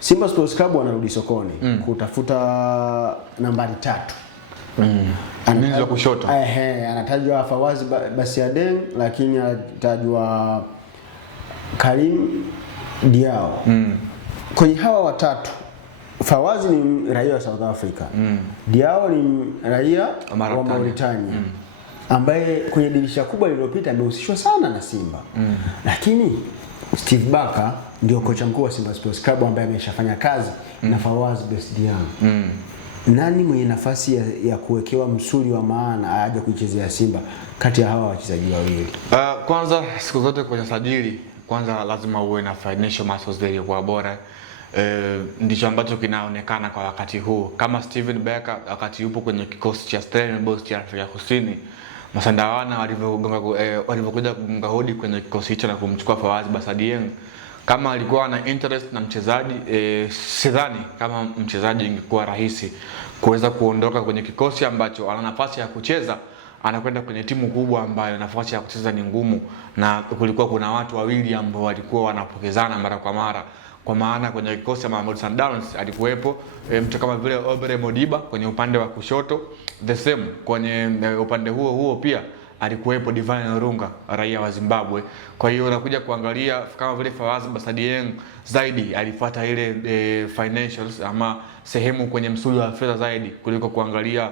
Simba Sports Club wanarudi sokoni kutafuta nambari 3. Mlinzi wa kushoto. Anatajwa Fawaz Basiadeng, lakini anatajwa Karim Diao. Kwenye hawa watatu, Fawaz ni raia wa South Africa. Diao ni raia wa Mauritania. Ambaye kwenye dirisha kubwa lililopita amehusishwa sana na Simba. Lakini Steve Barker ndio kocha mkuu wa Simba Sports Club ambaye ameshafanya kazi na Fawaz Basiadeng. Nani mwenye nafasi ya kuwekewa msuli wa maana aje kuichezea Simba kati ya hawa wachezaji wawili? Kwanza siku zote kwenye sajili kwanza lazima uwe na financial muscles iliyokuwa bora. Ndicho ambacho kinaonekana kwa wakati huu. Kama Steven Barker wakati yupo kwenye kikosi cha Stellenbosch cha Afrika Kusini, Masandawana walivyokuja kugonga hodi kwenye kikosi hicho na kumchukua Fawaz Basiadeng, kama alikuwa na interest na mchezaji, sidhani kama mchezaji ingekuwa rahisi kuweza kuondoka kwenye kikosi ambacho ana nafasi ya kucheza, anakwenda kwenye timu kubwa ambayo nafasi ya kucheza ni ngumu, na kulikuwa kuna watu wawili ambao walikuwa wanapokezana mara kwa mara. Kwa maana kwenye kikosi cha Mamelodi Sundowns alikuwepo mtu kama vile Obre Modiba kwenye upande wa kushoto, the same kwenye upande huo pia alikuwepo Divine Orunga, raia wa Zimbabwe. Kwa hiyo unakuja kuangalia kama vile Fawaz Basiadeng zaidi alifuata ile financials ama sehemu kwenye msuli wa fedha zaidi kuliko kuangalia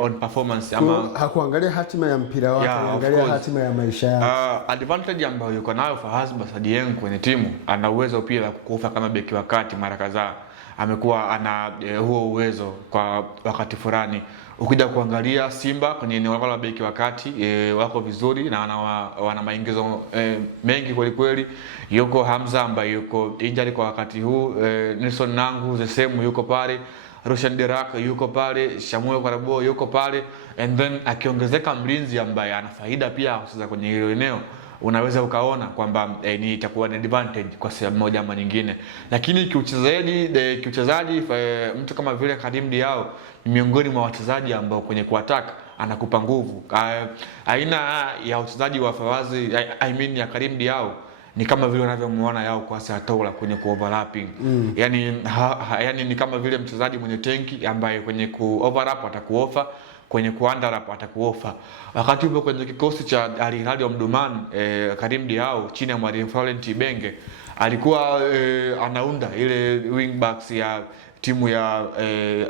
on performance ama hakuangalia hatima ya mpira wake, angalia hatima ya maisha yake. Advantage ambayo yuko nayo Fawaz Basiadeng kwenye timu, ana uwezo pia wa kukufa kama beki wakati mara kadhaa. Amekuwa ana huo uwezo kwa wakati fulani. Ukija kuangalia Simba kwenye eneo la beki wakati wako vizuri na wana maingizo mengi kweli kweli. Yuko Hamza ambaye yuko injury kwa wakati huu, Nelson Nangu the same yuko pale, Roshan Deraka yuko pale, Shamuel Karabo yuko pale, and then akiongezeka mlinzi ambaye ana faida pia kucheza kwenye hilo eneo, unaweza ukaona kwamba ni itakuwa ni advantage kwa sehemu moja ama nyingine. Lakini kiuchezaji mtu kama vile Karim Diao ni miongoni mwa wachezaji ambao kwenye kuattack anakupa nguvu. Aina ya uchezaji wa Fawaz ya Karim Diao ni kama vile unavyomuona yao kwa Satola kwenye overlapping. Yani ni kama vile mchezaji mwenye tenki ambaye kwenye overlap atakuofa, kwenye kuandarap atakuofa. Wakati yupo kwenye kikosi cha Al Hilal Omdurman, Karim Diao chini ya mwalimu Florent Ibenge alikuwa anaunda ile wing backs ya timu ya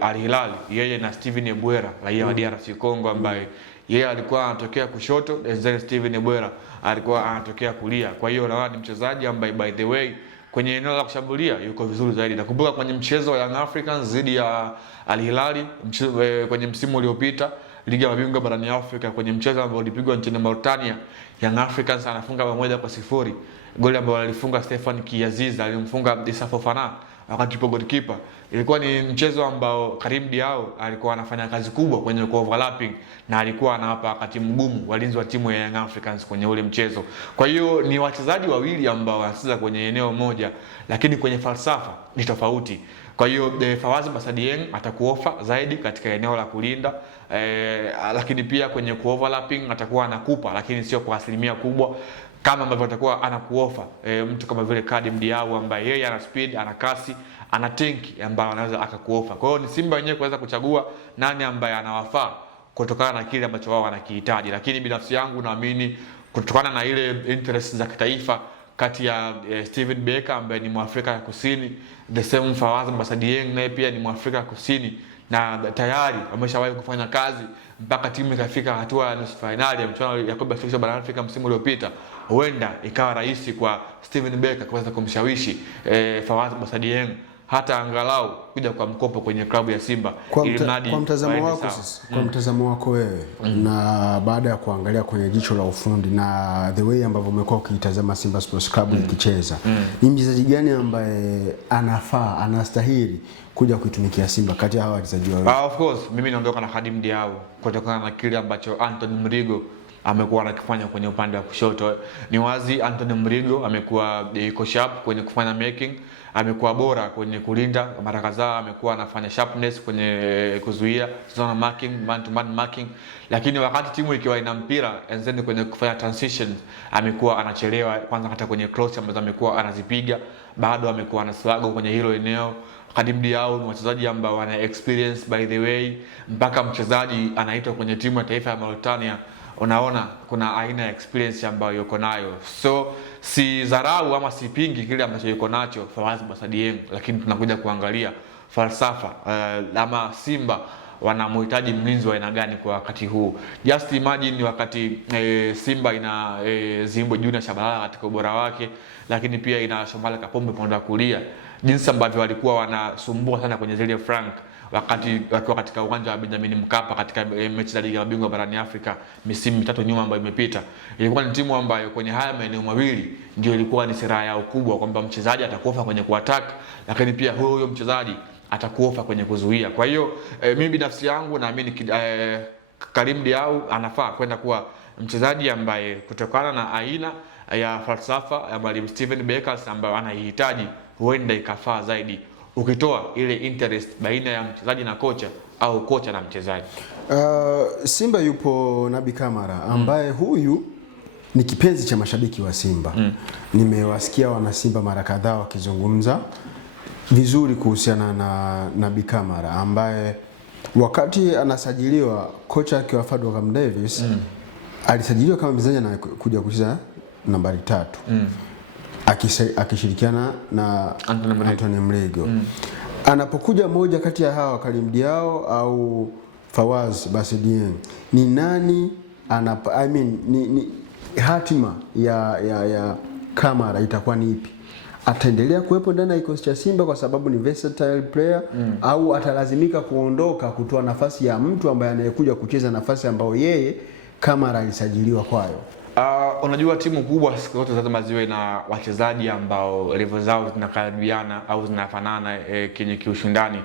Al Hilal, yeye na Steven Ebwera raia wa DRC Congo ambaye yeye alikuwa anatokea kushoto, Steven Ebwera alikuwa anatokea kulia. Kwa hiyo naona ni mchezaji ambaye by the way kwenye eneo la kushambulia yuko vizuri zaidi. Nakumbuka kwenye mchezo wa Young Africans dhidi ya Al Hilal kwenye msimu uliopita Ligi ya Mabingwa barani Afrika, kwenye mchezo ambao ulipigwa nchini Mauritania, Young Africans anafunga 1-0. Goli ambalo alifunga Stefan Kiaziza, alimfunga Issa Fofana wakati yupo goalkeeper. Ilikuwa ni mchezo ambao Karim Diao alikuwa anafanya kazi kubwa kwenye overlapping na alikuwa anawapa wakati mgumu walinzi wa timu ya Young Africans kwenye ule mchezo. Kwa hiyo ni wachezaji wawili ambao wanacheza kwenye eneo moja, lakini kwenye falsafa ni tofauti. Kwa hiyo Fawaz Basiadeng atakuofa zaidi katika eneo la kulinda, lakini pia kwenye overlapping atakuwa anakupa, lakini sio kwa asilimia kubwa kama ambavyo atakuwa anakuofa mtu kama vile Karim Diao ambaye yeye ana speed, ana kasi, ana tenki ambayo anaweza akakuofa. Kwa hiyo ni Simba wenyewe kuweza kuchagua nani ambaye anawafaa kutokana na kile ambacho wao wanakihitaji. Lakini binafsi yangu naamini kutokana na ile interest za kitaifa kati ya Steven Barker ambaye ni Mwafrika ya Kusini, the same Fawaz Basiadeng naye pia ni Mwafrika ya Kusini, na tayari wameshawahi kufanya kazi mpaka timu ikafika hatua ya nusu finali ya mchuano ya kombe la shirikisho barani Afrika msimu uliopita. Huenda ikawa rahisi kwa Steven Barker kuweza kumshawishi Fawaz Basiadeng hata angalau kuja kwa mkopo kwenye klabu ya Simba. Kwa mtazamo wako kwa mtazamo wako wewe na baada ya kuangalia kwenye jicho la ufundi na the way ambavyo umekuwa ukitazama Simba Sports Club ikicheza, ni mchezaji gani ambaye anafaa, anastahili kuja kuitumikia Simba kati ya hawa wachezaji wawili? Of course mimi naondoka na Karim Diao kutokana na kile ambacho Anthony Mrigo amekuwa anakifanya kwenye upande wa kushoto. Ni wazi Anthony Mligo amekuwa iko sharp kwenye kufanya making, amekuwa bora kwenye kulinda mara kadhaa, amekuwa anafanya sharpness kwenye kuzuia zone marking, man to man marking, lakini wakati timu ikiwa ina mpira and kwenye kufanya transition amekuwa anachelewa. Kwanza hata kwenye cross ambazo amekuwa anazipiga bado amekuwa ana struggle kwenye hilo eneo. Khadim Diaw ni wachezaji ambao wana experience by the way, mpaka mchezaji anaitwa kwenye timu ya taifa ya Mauritania, unaona kuna aina ya experience ambayo yuko nayo. So si dharau ama sipingi kile ambacho yuko nacho Fawaz Bassa Dieng, lakini tunakuja kuangalia falsafa ama Simba wanamhitaji mlinzi wa aina gani kwa wakati huu. Just imagine wakati Simba ina Zimbo Junior Shabalala katika ubora wake, lakini pia ina Shomari Kapombe pande kulia, jinsi ambavyo walikuwa wanasumbua sana kwenye zile Frank wakati wakiwa katika uwanja wa Benjamin Mkapa katika mechi za ligi ya mabingwa barani Afrika misimu mitatu nyuma ambayo imepita. Ilikuwa ni timu ambayo kwenye haya maeneo mawili ndio ilikuwa ni silaha yao kubwa, kwamba mchezaji atakuofa kwenye kuattack, lakini pia huyo mchezaji atakuofa kwenye kuzuia. Kwa hiyo mimi binafsi yangu naamini Khadim Diaw anafaa kwenda kuwa mchezaji ambaye kutokana na aina ya falsafa ya mwalimu Steven Beckers ambayo anahitaji huenda ikafaa zaidi, ukitoa ile interest baina ya mchezaji na kocha au kocha na mchezaji. Simba yupo Nabi Kamara ambaye huyu ni kipenzi cha mashabiki wa Simba. Nimewasikia wana Simba mara kadhaa wakizungumza vizuri kuhusiana na Nabi Kamara ambaye wakati anasajiliwa kocha akiwa Fadlu Davis alisajiliwa kama mchezaji na kuja kucheza nambari 3 akishirikiana na Anthony Mligo. Anapokuja moja kati ya hawa Khadim Diaw au Fawaz Bassa Dieng, ni nani ni hatima ya Kamara itakuwa ni ipi? Ataendelea kuwepo ndani ya kikosi cha Simba kwa sababu ni versatile player au atalazimika kuondoka kutoa nafasi ya mtu ambaye anayekuja kucheza nafasi ambayo yeye Kamara alisajiliwa kwayo? Unajua timu kubwa siku zote lazima ziwe na wachezaji ambao level zao zinakaribiana au zinafanana kwenye kiushindani.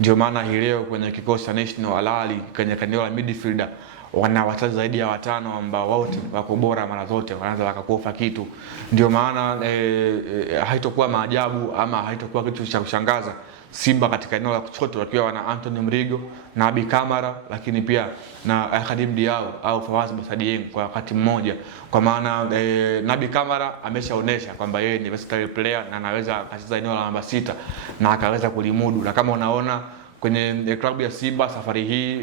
Ndio maana hii leo kwenye kikosi cha National Al Ahly kwenye eneo la midfielder wana wachezaji zaidi ya 5 ambao wote wako bora mara zote, wanaanza wakakuofa kitu. Ndio maana haitakuwa maajabu ama haitakuwa kitu cha kushangaza Simba katika eneo la kushoto wakiwa wana Anthony Mligo, Nabi Kamara, lakini pia na Khadim Diaw au Fawaz Bassa Dieng kwa wakati mmoja, kwa maana Nabi Kamara ameshaonesha kwamba yeye ni versatile player na anaweza kucheza eneo la namba 6 na akaweza kulimudu. Na kama unaona kwenye klabu ya Simba safari hii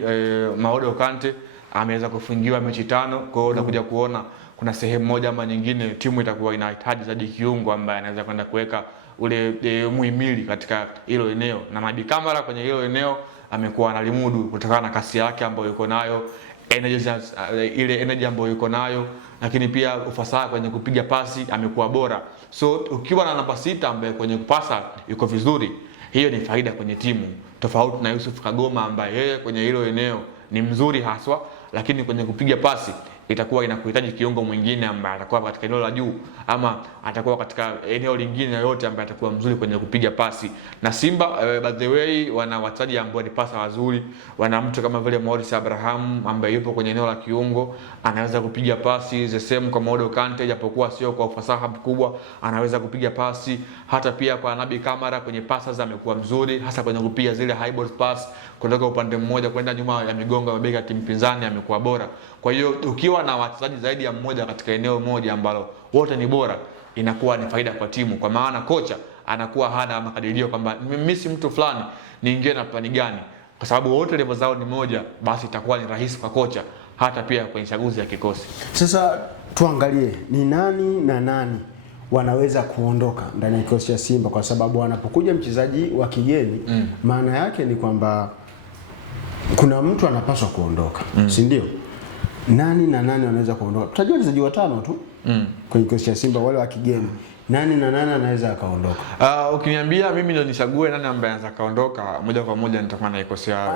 Maodo Kante ameweza kufungiwa mechi 5, kwa hiyo utakuja kuona kuna sehemu moja ama nyingine timu itakuwa inahitaji zaidi kiungo ambaye anaweza kwenda kuweka ule muhimili katika hilo eneo, na Nabi Kamara kwenye hilo eneo amekuwa analimudu kutokana na kasi yake ambayo yuko nayo, ile energy ambayo yuko nayo, lakini pia ufasaha kwenye kupiga pasi amekuwa bora. So ukiwa na namba 6 ambaye kwenye kupasa yuko vizuri, hiyo ni faida kwenye timu, tofauti na Yusuf Kagoma ambaye yeye kwenye hilo eneo ni mzuri haswa, lakini kwenye kupiga pasi itakuwa inakuhitaji kiungo mwingine ambaye atakuwa katika eneo la juu ama atakuwa katika eneo lingine yote ambaye atakuwa mzuri kwenye kupiga pasi. Na Simba by the way wana wachezaji ambao ni pasa wazuri, wana mtu kama vile Morris Abraham ambaye yupo kwenye eneo la kiungo, anaweza kupiga pasi the same kwa Maodo Kante, japokuwa sio kwa ufasaha mkubwa, anaweza kupiga pasi. Hata pia kwa Nabi Kamara kwenye passes amekuwa mzuri, hasa kwenye kupiga zile high ball pass kutoka upande mmoja kwenda nyuma ya migongo ya mabeki ya timu pinzani amekuwa bora. Kwa hiyo ukiwa na wachezaji zaidi ya mmoja katika eneo moja ambalo wote ni bora, inakuwa ni faida kwa timu, kwa maana kocha anakuwa hana makadirio kwamba mimi si mtu fulani niingie na plani gani, kwa sababu wote level zao ni moja, basi itakuwa ni rahisi kwa kocha hata pia kwenye chaguzi ya kikosi. Sasa tuangalie ni nani na nani wanaweza kuondoka ndani ya kikosi cha Simba, kwa sababu anapokuja mchezaji wa kigeni maana yake ni kwamba kuna mtu anapaswa kuondoka, si ndio? Nani na nani wanaweza kuondoka? Tutajua wachezaji 5 tu kwenye kikosi cha Simba wale wa kigeni. Nani na nani anaweza akaondoka? Ukiniambia mimi ndio nichague nani ambaye anaweza kaondoka, moja kwa moja nitakuwa naikosea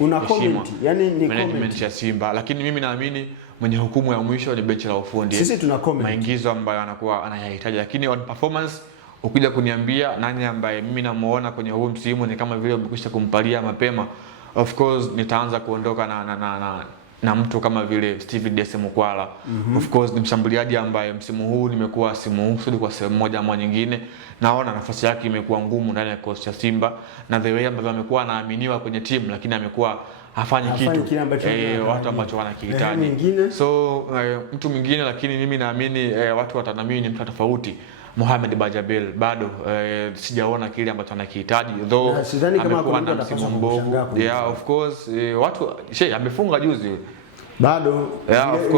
una comment, yani ni management ya Simba, lakini mimi naamini mwenye hukumu ya mwisho ni benchi la ufundi. Sisi tuna comment maingizo ambayo anakuwa anayahitaji, lakini on performance ukija kuniambia nani ambaye mimi namuona kwenye huu msimu ni kama vile umekwisha kumpalia mapema, of course nitaanza kuondoka na na mtu kama vile Steven Dese Mukwala. Of course ni mshambuliaji ambaye msimu huu nimekuwa simuhusudi kwa sehemu moja ama nyingine. Naona nafasi yake imekuwa ngumu ndani ya kikosi cha Simba, na the way ambavyo amekuwa anaaminiwa kwenye timu, lakini amekuwa hafanyi kitu watu ambacho wanakihitaji. So mtu mwingine, lakini mimi naamini watu watanamini mtu tofauti, Mohamed Bajaber bado sijaona kile ambacho anakihitaji, though amekuwa na msimu mbovu. Yeah, of course watu amefunga juzi bado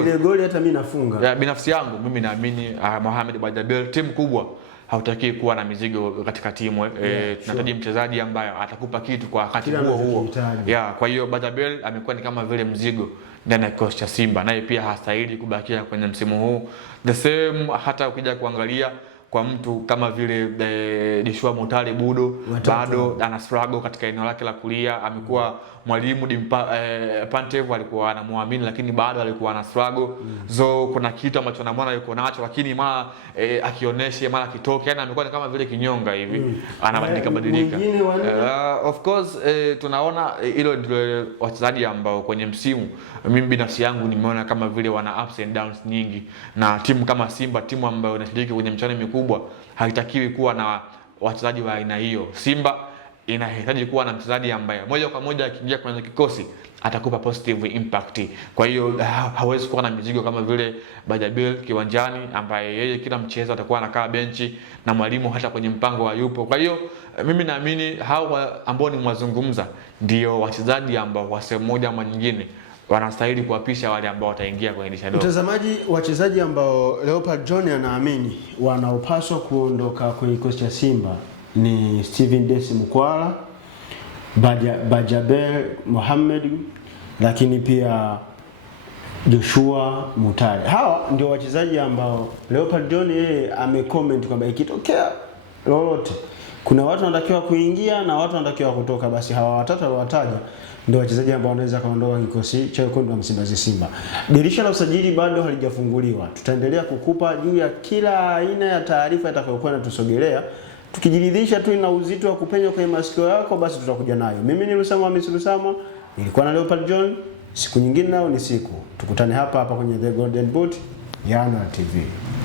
ile goli hata mimi nafunga. Binafsi yangu mimi naamini Mohamed Bajaber, timu kubwa hautaki kuwa na mizigo katika timu. Tunahitaji mchezaji ambaye atakupa kitu kwa wakati huo. Kwa hiyo Bajaber amekuwa ni kama vile mzigo ndani ya kikosi cha Simba, naye pia hastahili kubakia kwenye msimu huu. The same hata ukija kuangalia kwa mtu kama vile Dishwa Mutale Budo, bado ana struggle katika eneo lake la kulia. Amekuwa mwalimu Pantev alikuwa anamuamini, lakini bado alikuwa ana struggle. So kuna kitu ambacho namuona yuko nacho, lakini mara akionyesha mara kitoke, yani amekuwa kama vile kinyonga hivi, anabadilika. Of course tunaona hilo ndio wachezaji ambao kwenye msimu mimi binafsi yangu nimeona kama vile wana ups and downs nyingi, na timu kama Simba, timu ambayo inashiriki kwenye mchuano mikubwa, haitakiwi kuwa na wachezaji wa aina hiyo. Simba inahitaji kuwa na mchezaji ambaye moja kwa moja akiingia kwenye kikosi atakupa positive impact. Kwa hiyo hawezi kuwa na mizigo kama vile Bajaber kiwanjani, ambaye yeye kila mchezo atakuwa anakaa benchi na mwalimu hata kwenye mpango wa yupo. Kwa hiyo mimi naamini hao ambao ni mwazungumza ndio wachezaji ambao kwa sehemu moja ama nyingine wanastahili kuapisha wale ambao wataingia kwenye dirisha dogo. Mtazamaji, wachezaji ambao Leopard John anaamini wanaopaswa kuondoka kwenye kikosi cha Simba ni Steven Dese Mukwala, Bajaber Mohamed, lakini pia Joshua Mutale. Hawa ndio wachezaji ambao Leopard John yeye amecomment kwamba ikitokea lolote kuna watu wanatakiwa kuingia na watu wanatakiwa kutoka, basi hawa watatu waliowataja ndio wachezaji ambao wanaweza kaondoka kikosi cha wekundu wa Msimbazi Simba. Dirisha la usajili bado halijafunguliwa. Tutaendelea kukupa juu ya kila aina ya taarifa itakayokuwa inatusogelea. Tukijiridhisha tu ina uzito wa kupenya kwenye masikio yako, basi tutakuja nayo. Mimi ni Lusama Hamisi Lusama, nilikuwa na Leopard John. Siku nyingine nao ni siku. Tukutane hapa kwenye The Golden Boot ya Anwar TV.